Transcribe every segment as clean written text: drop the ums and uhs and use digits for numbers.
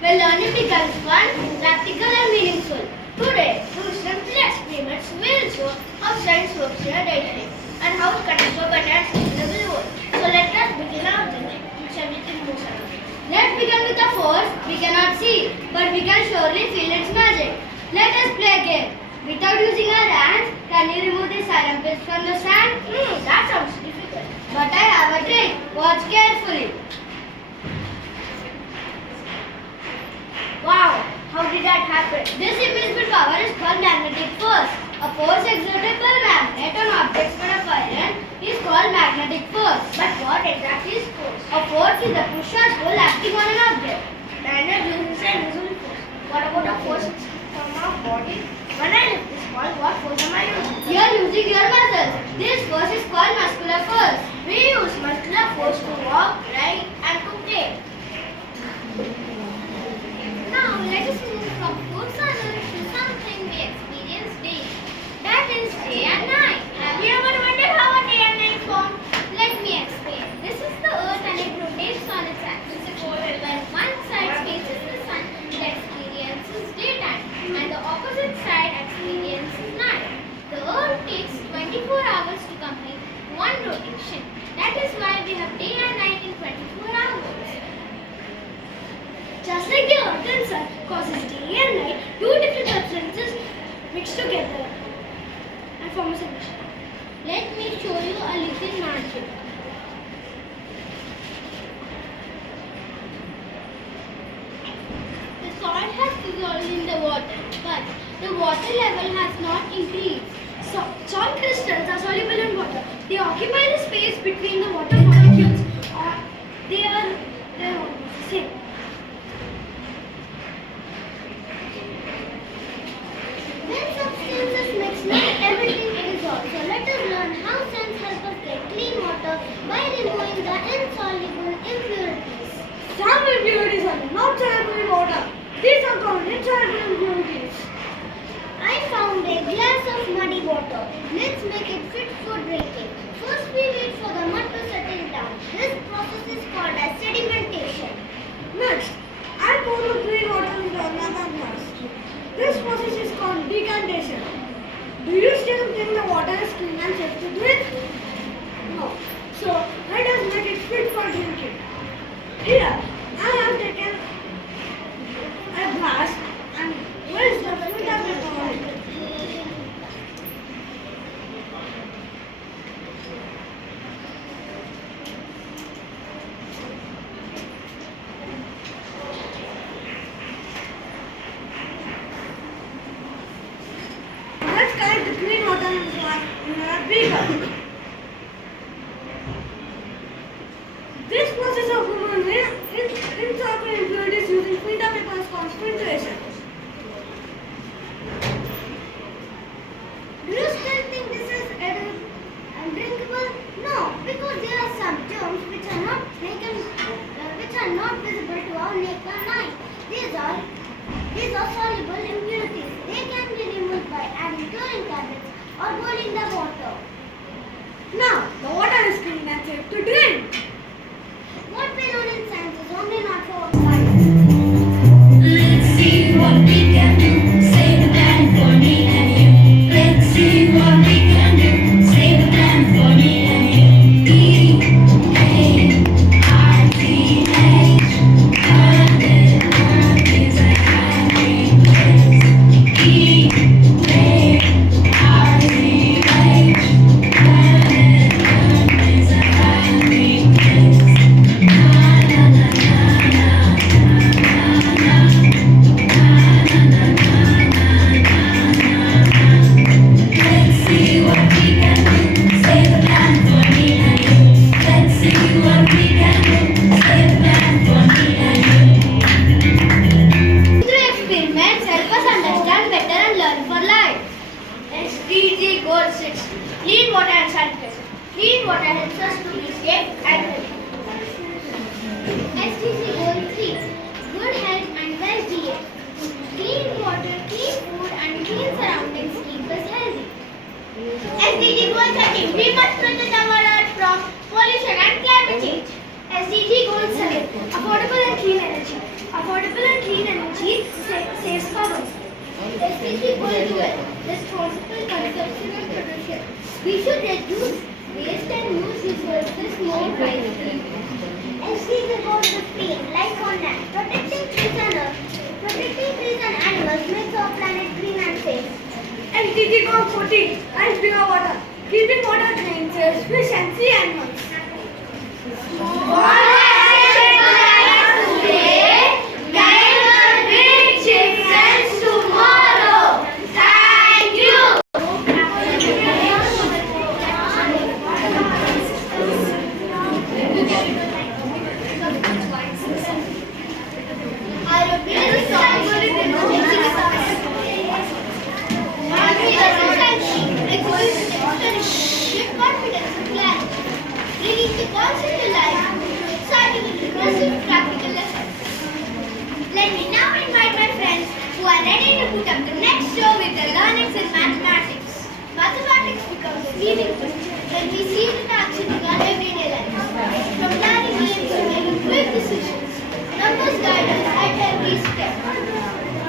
where learning becomes fun, practical and meaningful. Today, through simple experiments, we will show how science works in a daily life and how it connects to a better and sustainable world. So let us begin our journey which everything moves around. Let's begin with a force we cannot see, but we can surely feel its magic. Let us play a game. Without using our hands, can you remove the cyan pills from the sand? That sounds difficult. But I have a trick. Watch carefully. Wow, how did that happen? This invisible power is called magnetic force. A force exerted by a magnet on objects made of iron is called magnetic force. But what exactly is force? A force is a push or pull acting on an object. Magnet uses an invisible force. What about a force from our body? When I lift this ball, what force am I using? You are using your muscles. This force is called muscular force. We use muscular force to walk, ride and to play. Now let us move from force on earth to something we experience daily. That is day and night. Have you ever wondered how a day and night form? Let me explain. This is the earth and it rotates on its axis. When one side faces the sun, it experiences daytime and the opposite side experiences night. The earth takes 24 hours to complete one rotation. That is why we have day and night in 24 hours. Just like the earth and sun causes day and night, two different substances mix together and form a solution. Let me show you a little magic. The salt has dissolved in the water, but the water level has not increased. So, salt crystals are soluble in water. They occupy the space between the water molecules, or they are almost the same. When substances mix, not everything is dissolved. So let us learn how science helps us get clean water by removing the insoluble impurities. Some impurities are not soluble in water. These are called insoluble impurities. I found a glass of muddy water. Let's make it fit for drinking. First we wait for the mud to settle down. This process is called as sedimentation. Next, I pour the clean water into another glass. This process is called decantation. Do you still think the water is clean and safe to drink? No. So let us make it fit for drinking. Here, I have taken a glass and placed the filter paper on it. Let's collect the clean water in a beaker. This process of removing insoluble impurities using filter paper is called filtration. Do you still think this is edible and drinkable? No, because there are some germs which are not visible to our naked eye. These are soluble impurities. They can be removed by adding chlorine tablets or boiling the water. Now, the water is clean and safe to drink. What we learn in science is only not for science. Let's see what responsible consumption and production. We should reduce waste and use resources more wisely. SDGs about the theme, like on land, protecting trees and earth. Protecting trees and animals makes our planet green and safe. And teaching of 14 and pure water. Keeping water clean saves fish and sea animals. Let me now invite my friends who are ready to put up the next show with their learnings in mathematics. Mathematics becomes meaningful when we see it in action in our everyday lives. From planning games to making quick decisions, numbers guide us at every step.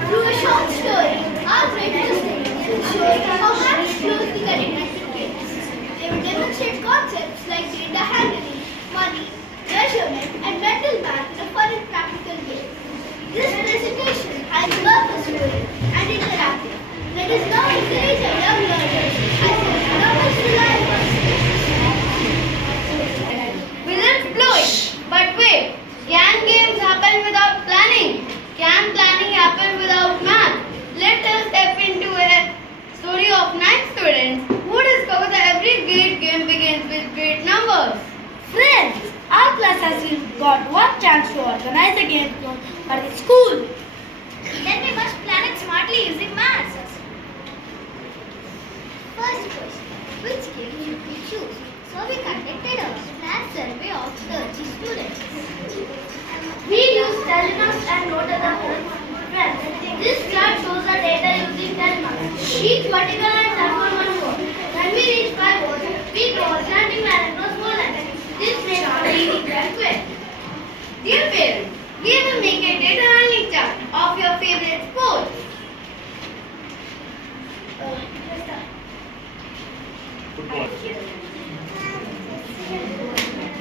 Through a short story, our greatest students will show how maths closely connected to kids. They will demonstrate concepts like data handling, money, measurement, and mental math in a fun and practical way. This presentation has purposeful and interactive. Let us now encourage our young learners as they numbers to life. Whistles blowing. But wait, can games happen without planning? Can planning happen without math? Let us step into a story of 9 students who discover that every great game begins with great numbers. Friends, our class has got one chance to organize a game for its school. Then we must plan it smartly using maths. First question, which game should we choose? So we conducted a class survey of 30 students. We use telemarks and note the whole. Friends, this chart shows the data using telemarks. Each vertical line stands for one word. When we reach 5 words, we go standing line across 4 lines. This makes our reading very quick. Dear parents, we will make a data handling chart of your favorite sport.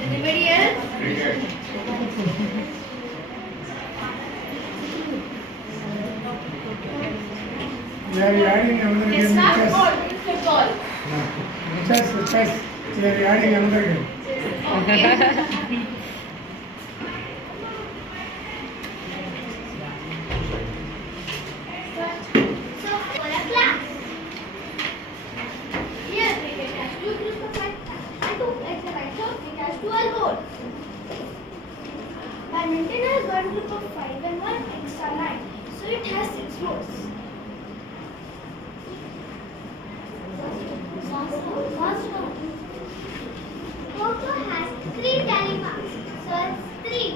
Anybody else? We are adding another game. Football. Chess. We are adding another game. So for a class. Here cricket has 2 groups of 5 and 2 extra so it has 12 holes. Badminton has 1 group of 5 and 1 extra 9, so it has 6 holes. Coco has 3 tally marks, so it's 3.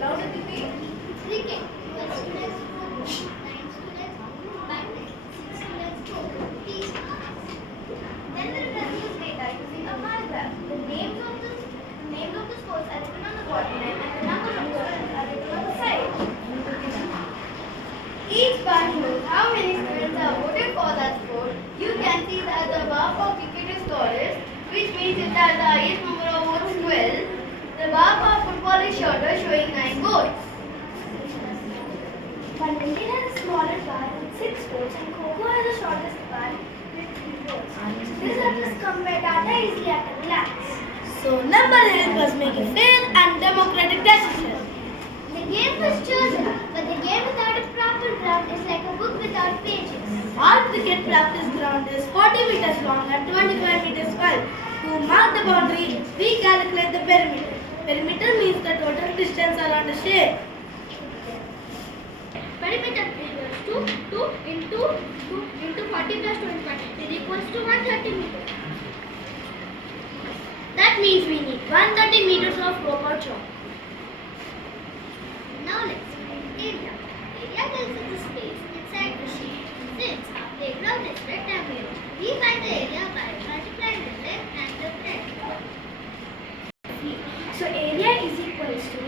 Louder to me. Cricket, 12 students, 9 students, badminton, 6 students, 4. Each. Then we will use data using a bar graph. The names of the scores are written on the bottom line and the numbers of the students are written on the side. Each bar shows how many students are voted for that sport. You can see that the bar for cricket is tallest, which means it has the highest number of votes 12. The bar for football is shorter, showing 9 votes. Badminton has a smaller bar with 6 votes and Coco has the shortest bar with 3 votes. This helps us compare data easily at a glance. So number help us make a fair and democratic decision. The game was chosen, but the game without a proper ground is like a book without pages. Our cricket practice ground is 40 meters long and 25 meters wide. To mark the boundary, we calculate the perimeter. Perimeter means the total distance around the shape. Perimeter equals to 2 into 40 plus 25 is equals to 130 meters. That means we need 130 meters of rope or chalk. Now let's find area. Area tells us the space inside the shape. Since our playground is rectangular, we find the area by multiplying the length and the breadth. So area is equals to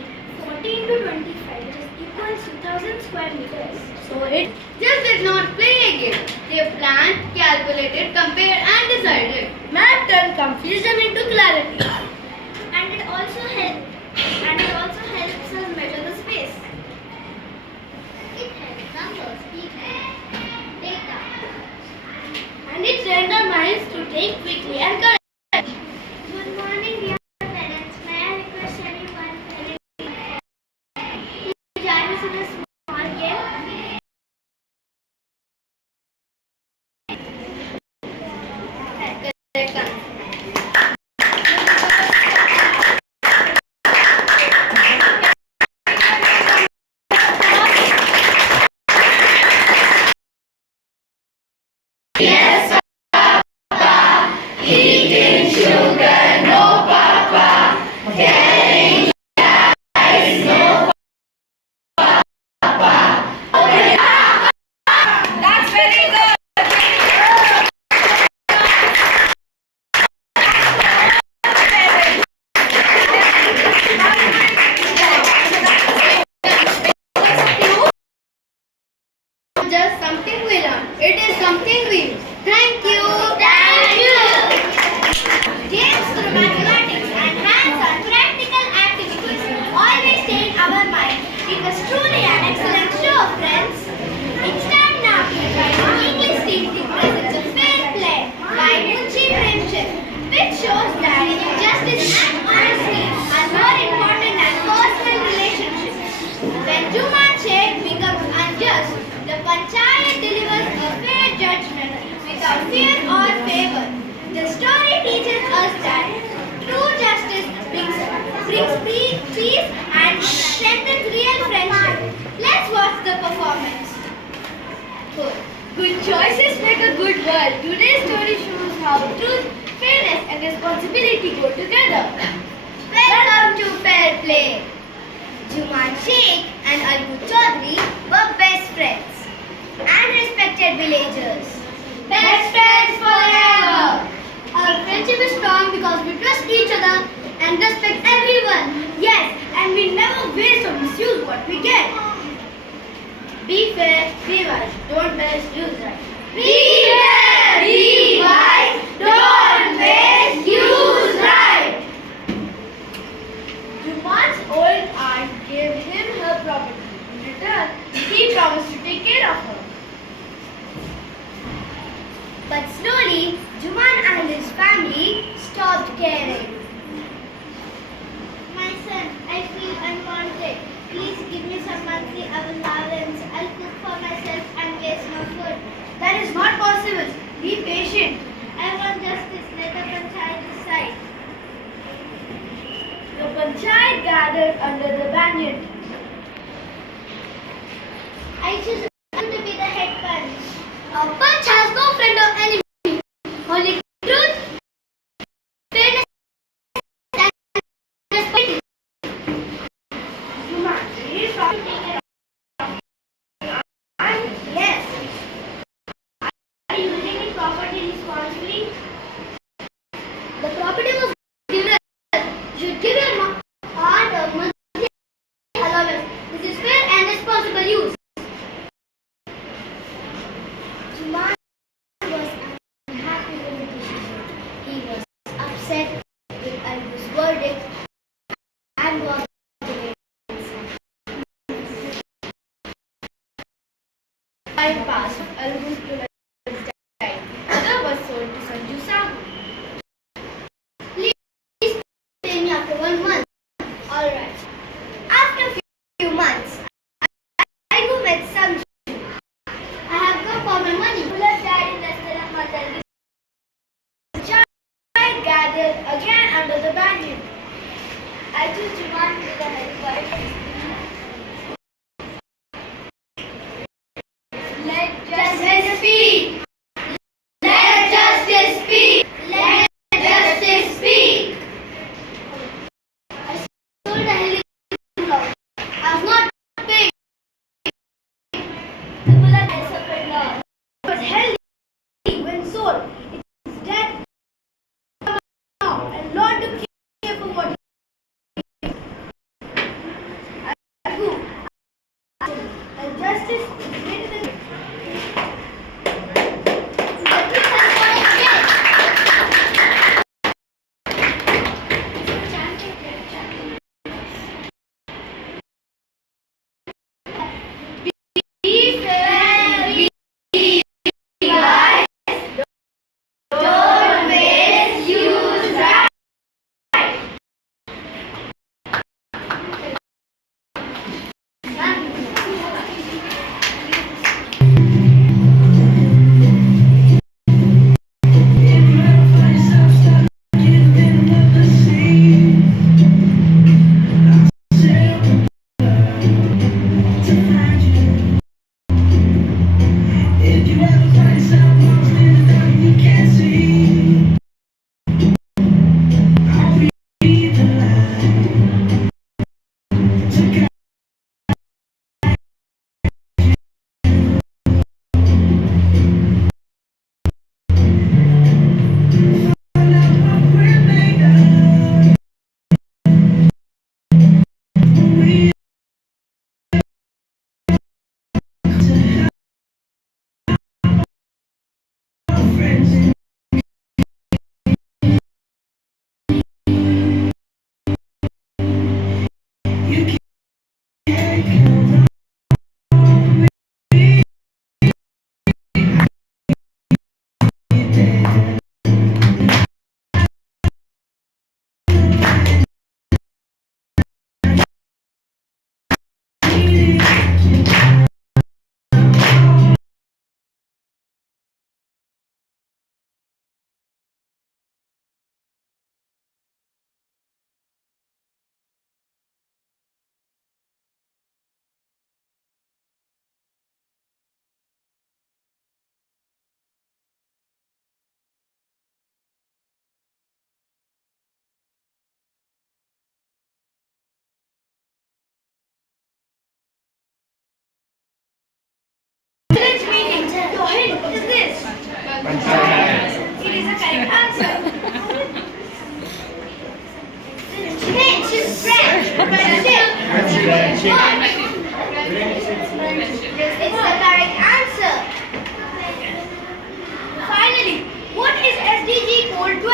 14 into 25, which is equals to 1000 square meters. So it just did not play a game. They planned, calculated, compared and decided. Math turned confusion into clarity. And it also helps us measure the space. It helps numbers, people, data. And it trained our minds to think quickly and correctly. Good morning, dear parents. May I request anyone to join us in a small game? Correct answer. That's very good. Just something we learn. It is something we use. Thank you. Thank you. Games through mathematics and hands-on practical activities always stay in our mind. It was truly an excellent show, friends. It's time now to invite the English team to present a fair play by Munshi Premchand, which shows that justice and honesty are more important than personal relationships. When human shade becomes unjust, the panchayat delivers a fair judgment without fear or favor. The story teaches us that true justice brings peace and strengthens real friendship. Let's watch the performance. Good choices make a good world. Today's story shows how truth, fairness, and responsibility go together. Welcome to Fair Play. Juman Sheikh and Albu Chaudhary were best friends and respected villagers. Best friends forever. Our friendship is strong because we trust each other and respect everyone. Yes, and we never waste or misuse what we get. Be fair, be wise, don't misuse right. Be fair, be wise, don't waste, use right. Juman's old aunt gave him her property. In return, he promised to take care of her. But slowly, Juman and his family stopped caring. My son, I feel unwanted. Please give me some monthly allowance. I'll cook for myself and waste no food. That is not possible. Be patient. I want justice. Let the panchayat decide. The panchayat gathered under the banyan. I choose him to be the head punch. A punch has no friend or enemy. Only truth, fairness, and responsibility. Juman, he is trying to take care of Yes. Are you using the property responsibly? The property was given. You should give your aunt a monthly allowance. This is fair and responsible use. Juman was unhappy with the decision. He was upset with Albu's verdict and walked away. Time passed. Albu's bullet died. Mother was sold to Sanju Sahu. Please pay me after 1 month. Alright. After a few months, I met Sanju. I have come for my money. Bullet died in less than a month and the Child gathered again under the banyan. I choose Juman to be the head wife. Let Justice speak! Let justice speak! Let justice speak! I sold a helicopter. I have not paid. The bullet has suffered loss. It was healthy when sold. It is dead now and Lord to care for what he is. I justice. Be fair, be wise, don't waste, use right. Village meeting. So, hey, what is this? It is a correct answer. Friendship, it's the correct answer. Finally, what is SDG Goal 12?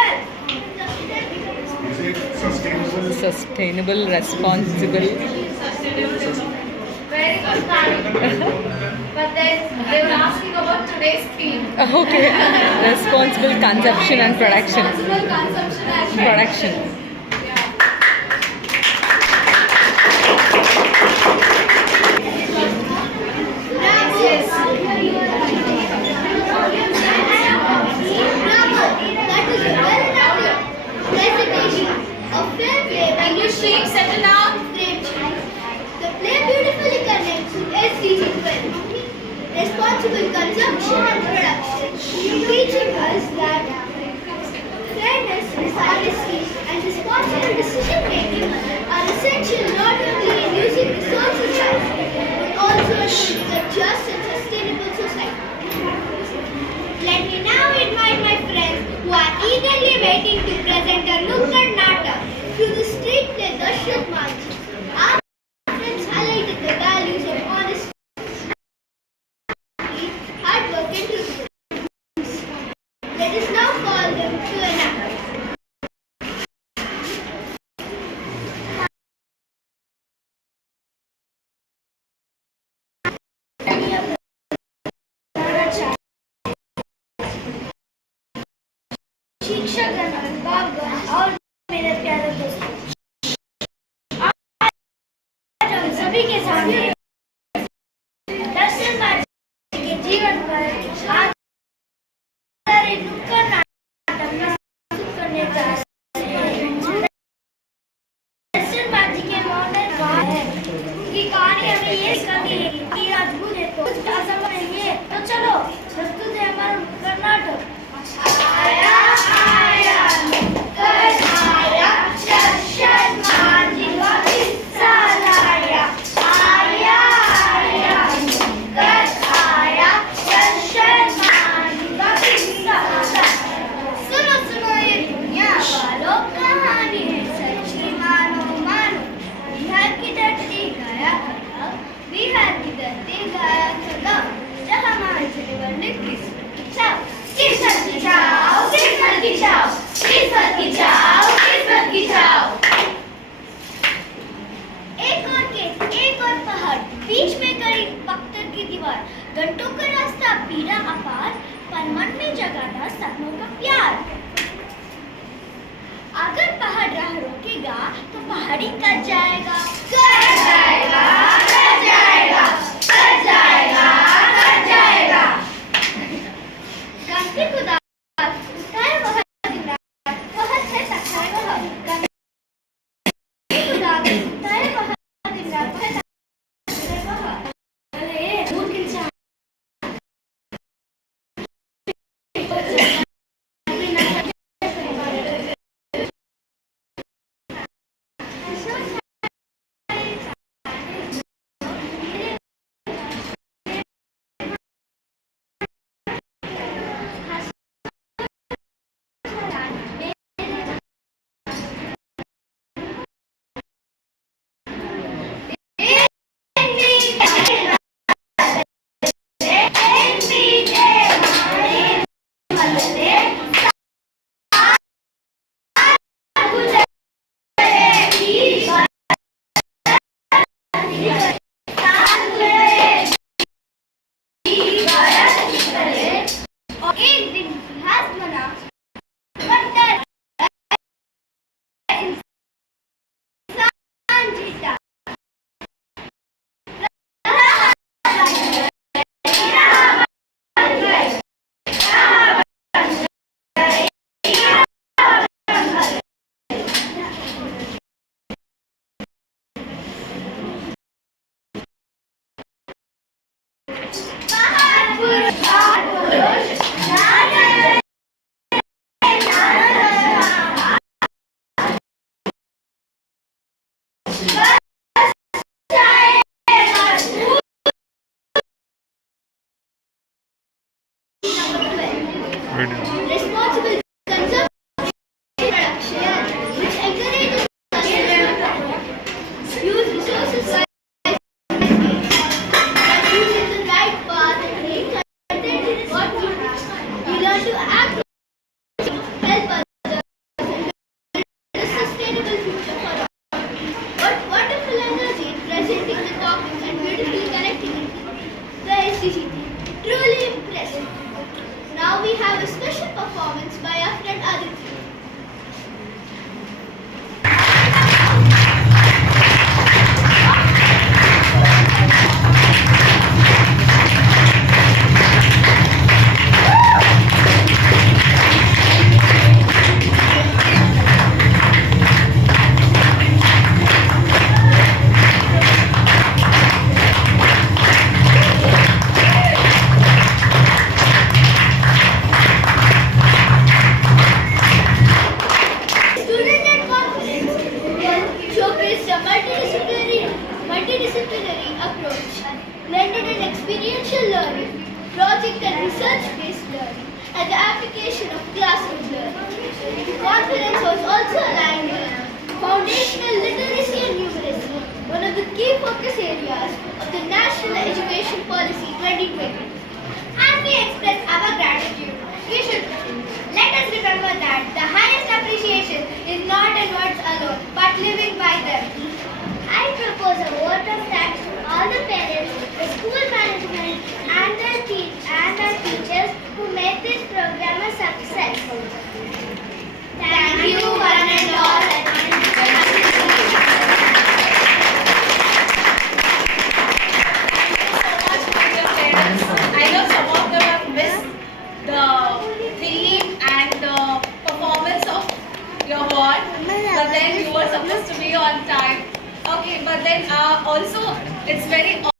Is it sustainable? Sustainable, responsible. Very good, Kani. But then they were asking about today's theme. Okay. Responsible consumption and production. Responsible consumption and Production. English team, settle down. The play beautifully connects to SDG 12. Responsible consumption and production, teaching us that fairness, honesty, and responsible decision making are essential not only in using resources wisely, but also in building a just and sustainable society. Let me now invite my friends who are eagerly waiting to present a Nukkad Nata through the street play Dashrath Manji. Our friends highlighted the values of honesty, hard work, and truthfulness. Let us now call them to an act. शिक्षकगण, अभिभावकगण और मेरे प्यारे दोस्तों, आज हम सभी के सामने दर्शन मांझी के जीवन पर आधारित नुक्कड़ नाटक प्रस्तुत करने जा रहे हैं। दर्शन मांझी के मॉडल वहाँ है, उनकी कहानी हमें ये सिखाती है कि अद्भुत है तो कुछ असंभव नहीं है। तो चलो प्रस्तुत है हमारा नुक्कड़ नाटक। आया आया नुक्कड़ आया, दर्शन मांझी का किस्सा लाया। आया आया नुक्कड़ आया, दर्शन मांझी का किस्सा लाया। सुनो सुनो ये दुनिया वालों, कहानी है सच्ची, मानो मानो। बिहार की धरती गया बिहार की धरती बीच में खड़ी पत्थर की दीवार, घंटों का रास्ता पीड़ा अपार, पर मन में जगा था सपनों का प्यार। अगर पहाड़ राह रोकेगा तो पहाड़ी कट जाएगा, कट जाएगा, कट जाएगा, कट जाएगा, कट जाएगा। गंगे खुदा उठाए वह दिन रात, वह है सखाए वह गंगे खुदा उठाए वह दिन रात, वह सखाए वह। अरे दूर किंचा एक दिन इतिहास बना, वरदान इंसान जीता। Responsible consumption production, which encourages use resources wisely, choosing the right path and being content with what we have. We learn to act, help others, and build a sustainable future for all. What wonderful energy presenting the topics and beautifully connecting it. The SDGT. Truly impressive. Now we have a special performance by our friend Aditi. Student-led conference showcased a multidisciplinary approach, blended in experiential learning, project and research-based learning, and the application of classroom learning. The conference was also aligned with foundational literacy and numeracy, one of the key focus areas of the National Education Policy 2020. And we express our gratitude. We should let us remember that the highest appreciation is not in words alone, but living by them. I propose a vote of thanks to all the parents, the school management, and their teachers who made this program a success. Thank you, one and all. I know some of them have missed the theme and the performance of your ward, but then you were supposed to be on time. Okay, but then also it's very